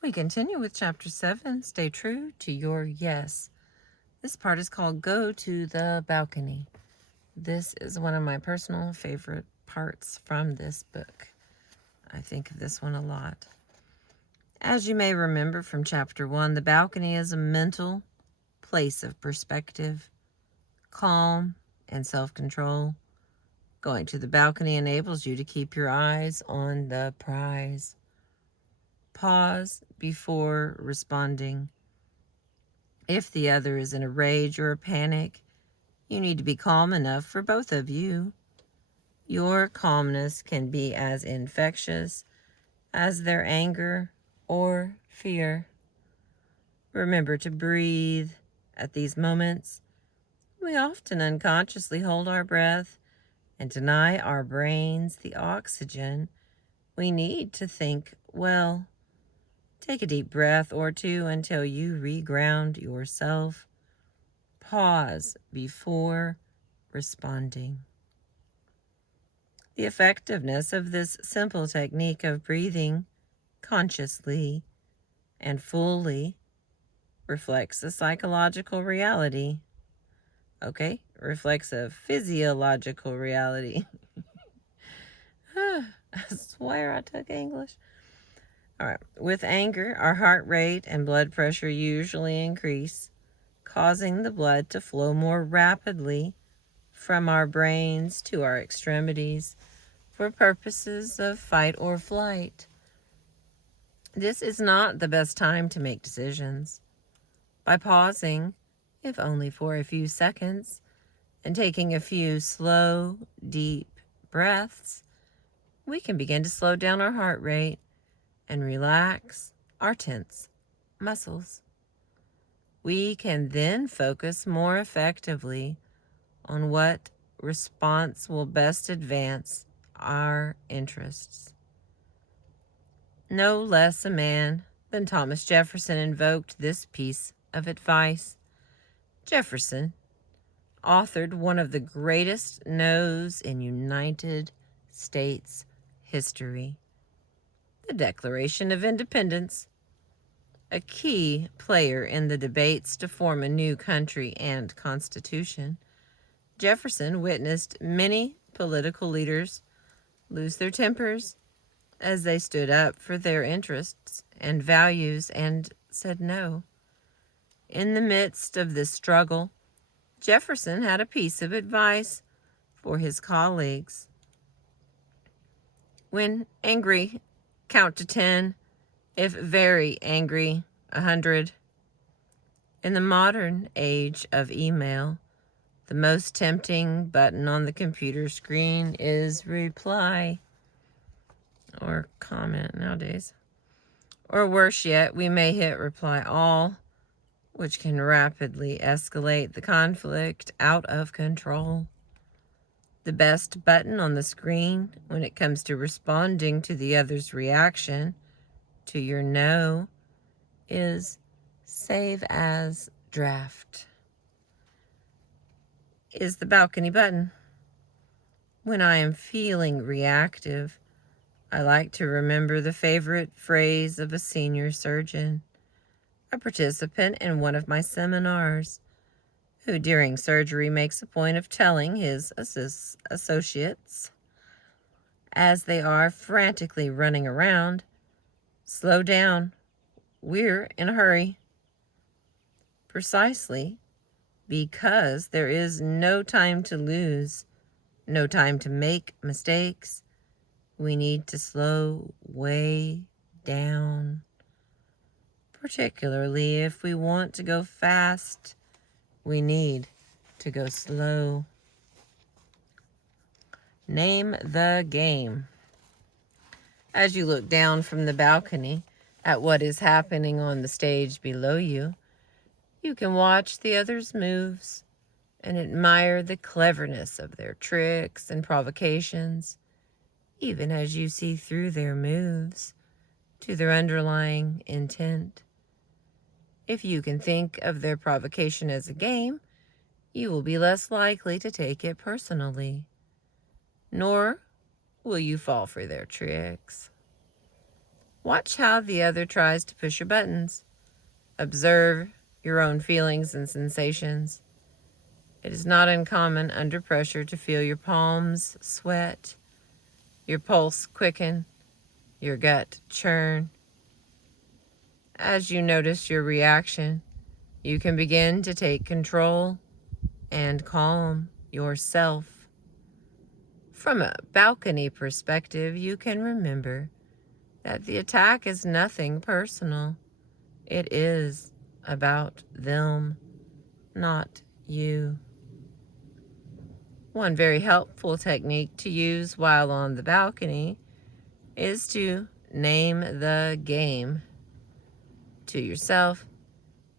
We continue with chapter 7. Stay true to your yes. This part is called Go to the Balcony. This is one of my personal favorite parts from this book. I think of this one a lot. As you may remember from chapter 1, the balcony is a mental place of perspective, calm, and self-control. Going to the balcony enables you to keep your eyes on the prize. Pause before responding. If the other is in a rage or a panic, you need to be calm enough for both of you. Your calmness can be as infectious as their anger or fear. Remember to breathe at these moments. We often unconsciously hold our breath and deny our brains the oxygen we need to think well. Take a deep breath or two until you reground yourself. Pause before responding. The effectiveness of this simple technique of breathing consciously and fully reflects a psychological reality. Okay, reflects a physiological reality. I swear I took English. All right, with anger, our heart rate and blood pressure usually increase, causing the blood to flow more rapidly from our brains to our extremities for purposes of fight or flight. This is not the best time to make decisions. By pausing, if only for a few seconds, and taking a few slow, deep breaths, we can begin to slow down our heart rate and relax our tense muscles. We can then focus more effectively on what response will best advance our interests. No less a man than Thomas Jefferson invoked this piece of advice. Jefferson authored one of the greatest no's in United States history, the Declaration of Independence, a key player in the debates to form a new country and constitution. Jefferson witnessed many political leaders lose their tempers as they stood up for their interests and values and said no. In the midst of this struggle, Jefferson had a piece of advice for his colleagues. When angry, count to 10. If very angry, 100. In the modern age of email, the most tempting button on the computer screen is reply or comment nowadays. Or worse yet, we may hit reply all, which can rapidly escalate the conflict out of control. The best button on the screen when it comes to responding to the other's reaction to your no is save as draft. Is the balcony button. When I am feeling reactive, I like to remember the favorite phrase of a senior surgeon, a participant in one of my seminars, who during surgery makes a point of telling his associates, as they are frantically running around, slow down, we're in a hurry. Precisely because there is no time to lose, no time to make mistakes, we need to slow way down. Particularly if we want to go fast, we need to go slow. Name the game. As you look down from the balcony at what is happening on the stage below you, you can watch the others' moves and admire the cleverness of their tricks and provocations, even as you see through their moves to their underlying intent. If you can think of their provocation as a game, you will be less likely to take it personally, nor will you fall for their tricks. Watch how the other tries to push your buttons. Observe your own feelings and sensations. It is not uncommon under pressure to feel your palms sweat, your pulse quicken, your gut churn. As you notice your reaction, you can begin to take control and calm yourself. From a balcony perspective, you can remember that the attack is nothing personal. It is about them, not you. One very helpful technique to use while on the balcony is to name the game to yourself,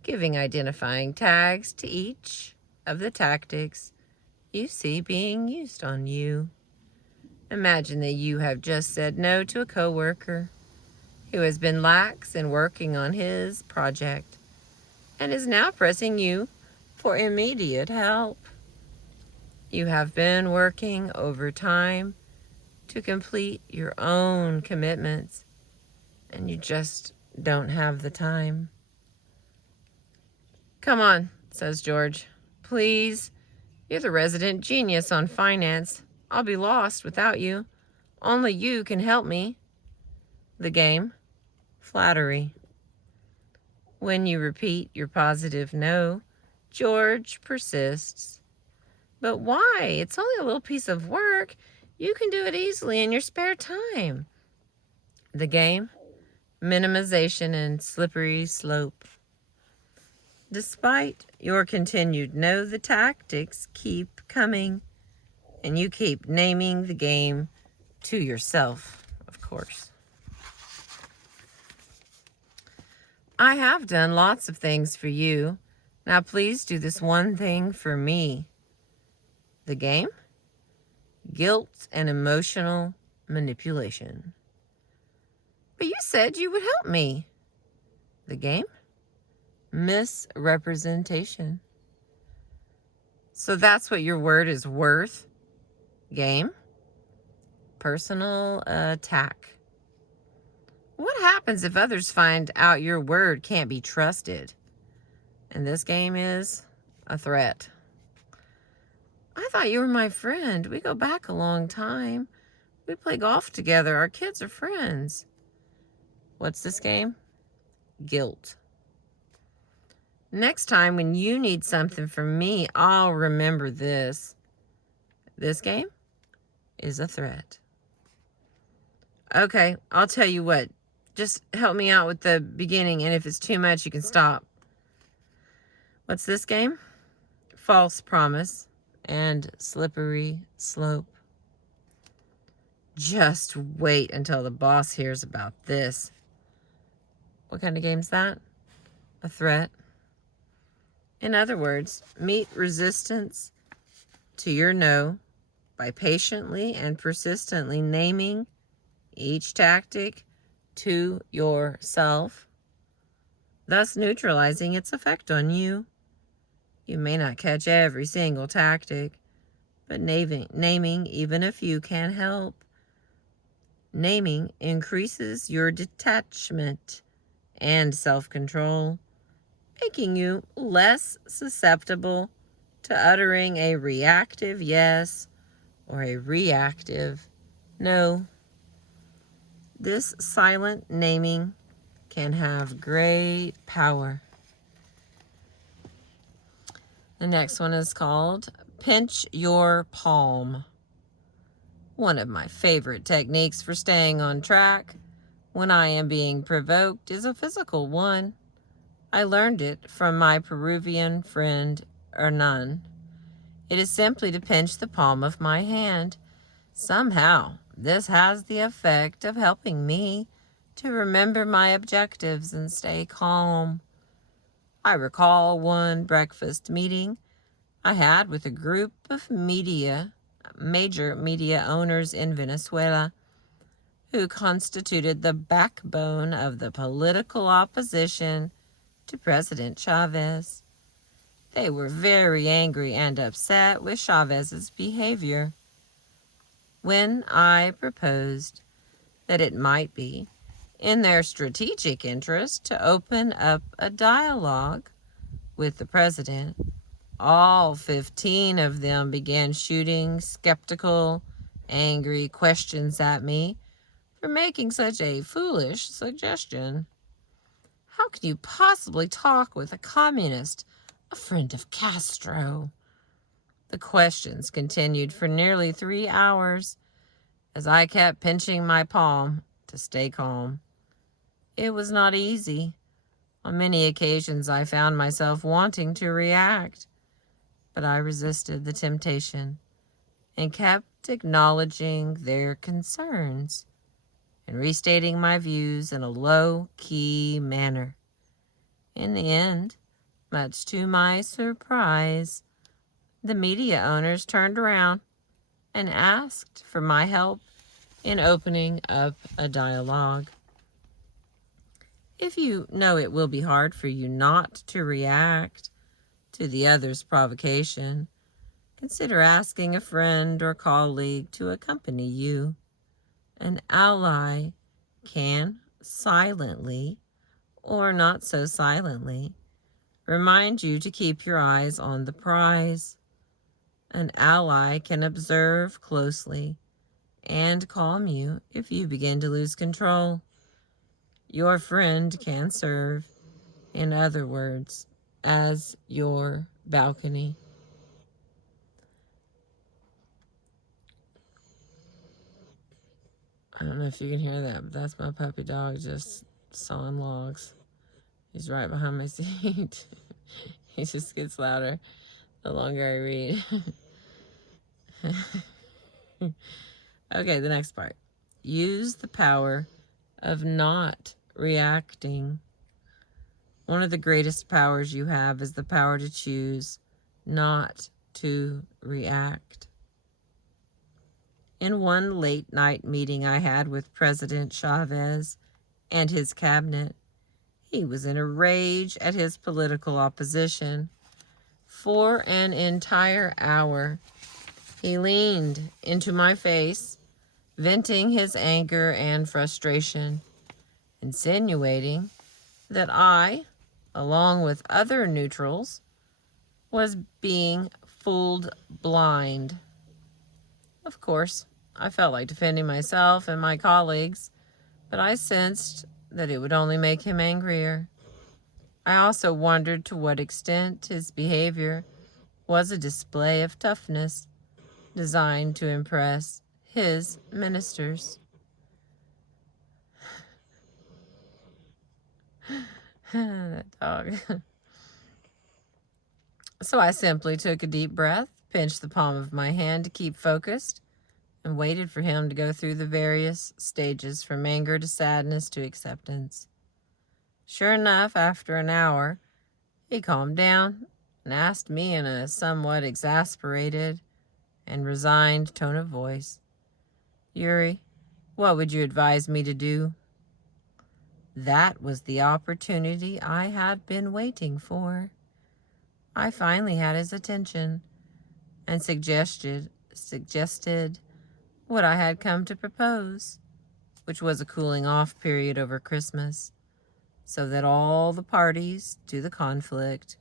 giving identifying tags to each of the tactics you see being used on you. Imagine that you have just said no to a coworker who has been lax in working on his project and is now pressing you for immediate help. You have been working overtime to complete your own commitments, and you just don't have the time. Come on, says George. Please, you're the resident genius on finance. I'll be lost without you. Only you can help me. The game, flattery. When you repeat your positive no, George persists. But why? It's only a little piece of work. You can do it easily in your spare time. The game, minimization and slippery slope. Despite your continued no, the tactics keep coming, and you keep naming the game to yourself, of course. I have done lots of things for you. Now please do this one thing for me. The game, guilt and emotional manipulation. But you said you would help me. The game, misrepresentation. So that's what your word is worth. Game, personal attack. What happens if others find out your word can't be trusted? And this game is a threat. I thought you were my friend. We go back a long time. We play golf together. Our kids are friends. What's this game? Guilt. Next time when you need something from me, I'll remember this. This game is a threat. Okay, I'll tell you what. Just help me out with the beginning, and if it's too much, you can stop. What's this game? False promise and slippery slope. Just wait until the boss hears about this. What kind of game's that? A threat. In other words, meet resistance to your no by patiently and persistently naming each tactic to yourself, thus neutralizing its effect on you. You may not catch every single tactic, but naming even a few can help. Naming increases your detachment and self-control, making you less susceptible to uttering a reactive yes or a reactive no. This silent naming can have great power. The next one is called Pinch Your Palm. One of my favorite techniques for staying on track when I am being provoked is a physical one. I learned it from my Peruvian friend Hernan. It is simply to pinch the palm of my hand. Somehow, this has the effect of helping me to remember my objectives and stay calm. I recall one breakfast meeting I had with a group of major media owners in Venezuela who constituted the backbone of the political opposition to President Chavez. They were very angry and upset with Chavez's behavior. When I proposed that it might be in their strategic interest to open up a dialogue with the president. All 15 of them began shooting skeptical, angry questions at me for making such a foolish suggestion. How can you possibly talk with a communist, a friend of Castro? The questions continued for nearly 3 hours as I kept pinching my palm to stay calm. It was not easy. On many occasions I found myself wanting to react, but I resisted the temptation and kept acknowledging their concerns and restating my views in a low-key manner. In the end, much to my surprise, the media owners turned around and asked for my help in opening up a dialogue. If you know it will be hard for you not to react to the other's provocation, consider asking a friend or colleague to accompany you. An ally can silently, or not so silently, remind you to keep your eyes on the prize. An ally can observe closely and calm you if you begin to lose control. Your friend can serve, in other words, as your balcony. I don't know if you can hear that, but that's my puppy dog just sawing logs. He's right behind my seat. He just gets louder the longer I read. Okay, the next part. Use the power of not reacting. One of the greatest powers you have is the power to choose not to react. In one late night meeting I had with President Chavez and his cabinet, he was in a rage at his political opposition. For an entire hour, he leaned into my face, venting his anger and frustration, insinuating that I, along with other neutrals, was being fooled blind. Of course, I felt like defending myself and my colleagues, but I sensed that it would only make him angrier. I also wondered to what extent his behavior was a display of toughness designed to impress his ministers. That dog. So I simply took a deep breath, pinched the palm of my hand to keep focused, and waited for him to go through the various stages from anger to sadness to acceptance. Sure enough, after an hour, he calmed down and asked me in a somewhat exasperated and resigned tone of voice, "Yuri, what would you advise me to do?" That was the opportunity I had been waiting for. I finally had his attention and suggested what I had come to propose, which was a cooling off period over Christmas, so that all the parties to the conflict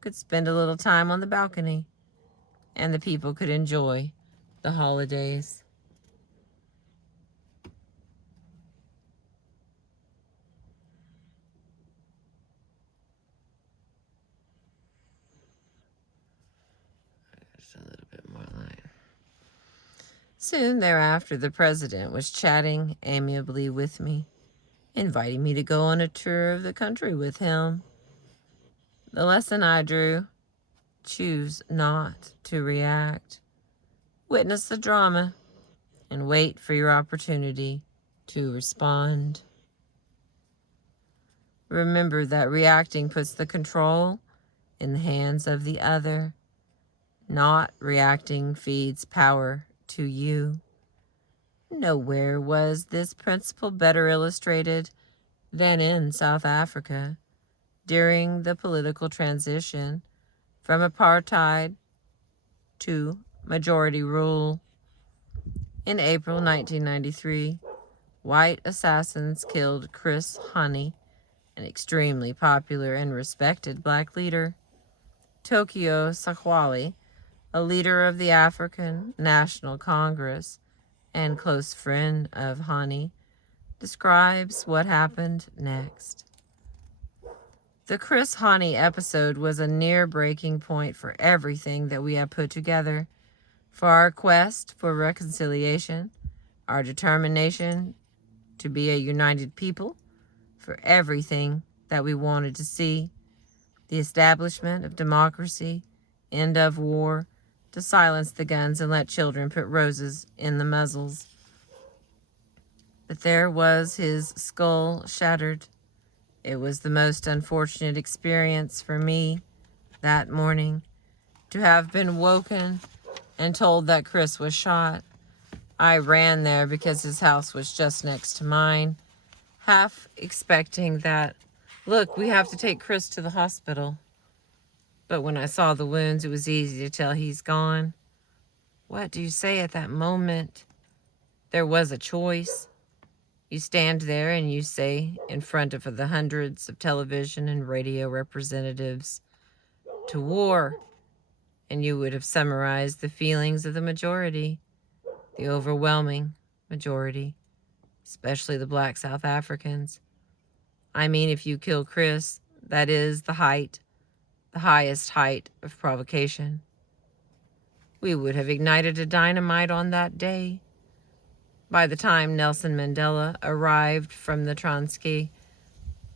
could spend a little time on the balcony and the people could enjoy the holidays. Just a little bit more light. Soon thereafter, the president was chatting amiably with me, inviting me to go on a tour of the country with him. The lesson I drew: choose not to react. Witness the drama and wait for your opportunity to respond. Remember that reacting puts the control in the hands of the other. Not reacting feeds power to you. Nowhere was this principle better illustrated than in South Africa during the political transition from apartheid to majority rule. In April 1993, white assassins killed Chris Hani, an extremely popular and respected black leader. Tokyo Sakwali, a leader of the African National Congress and close friend of Hani, describes what happened next. The Chris Hani episode was a near breaking point for everything that we have put together, for our quest for reconciliation, our determination to be a united people, for everything that we wanted to see, the establishment of democracy, end of war, to silence the guns and let children put roses in the muzzles. But there was his skull shattered. It was the most unfortunate experience for me that morning, to have been woken and told that Chris was shot. I ran there because his house was just next to mine, half expecting that, look, we have to take Chris to the hospital. But when I saw the wounds, it was easy to tell he's gone. What do you say at that moment? There was a choice. You stand there and you say, in front of the hundreds of television and radio representatives, to war. And you would have summarized the feelings of the majority, the overwhelming majority, especially the black South Africans. I mean, if you kill Chris, that is the highest height of provocation. We would have ignited a dynamite on that day. By the time Nelson Mandela arrived from the Transkei,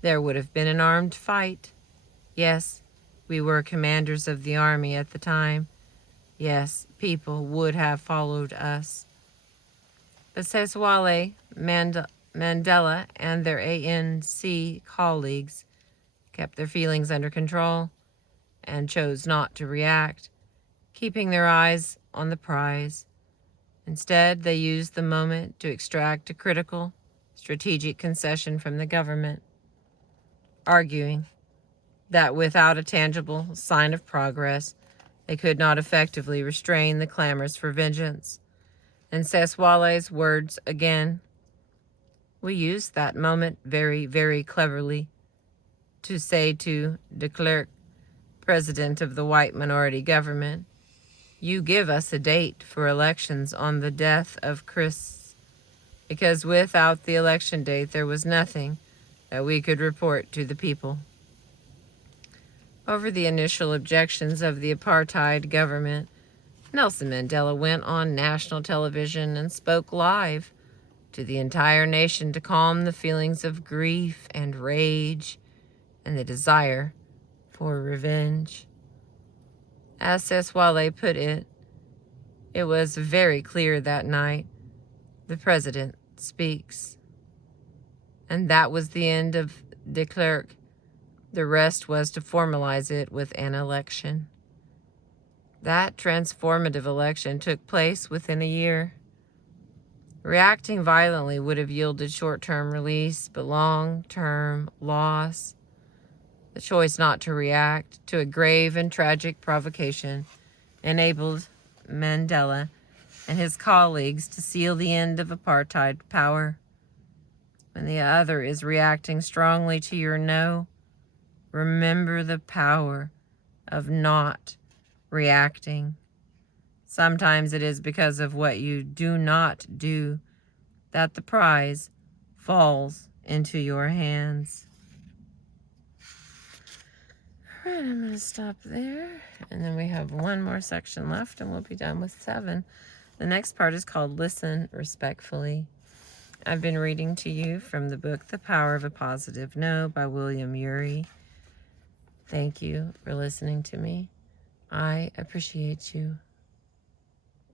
there would have been an armed fight. Yes, we were commanders of the army at the time. Yes, people would have followed us. But Seswale, Mandela, and their ANC colleagues kept their feelings under control and chose not to react, keeping their eyes on the prize. Instead, they used the moment to extract a critical, strategic concession from the government, arguing that without a tangible sign of progress, they could not effectively restrain the clamors for vengeance. In Seswale's words again, we used that moment very, very cleverly to say to de Klerk, president of the white minority government, you give us a date for elections on the death of Chris, because without the election date there was nothing that we could report to the people. Over the initial objections of the apartheid government, Nelson Mandela went on national television and spoke live to the entire nation to calm the feelings of grief and rage and the desire for revenge. As Seswale put it, it was very clear that night, the president speaks. And that was the end of de Klerk. The rest was to formalize it with an election. That transformative election took place within a year. Reacting violently would have yielded short-term release, but long-term loss. The choice not to react to a grave and tragic provocation enabled Mandela and his colleagues to seal the end of apartheid power. When the other is reacting strongly to your no, remember the power of not reacting. Sometimes it is because of what you do not do that the prize falls into your hands. All right, I'm going to stop there. And then we have one more section left and we'll be done with 7. The next part is called Listen Respectfully. I've been reading to you from the book The Power of a Positive No by William Ury. Thank you for listening to me. I appreciate you.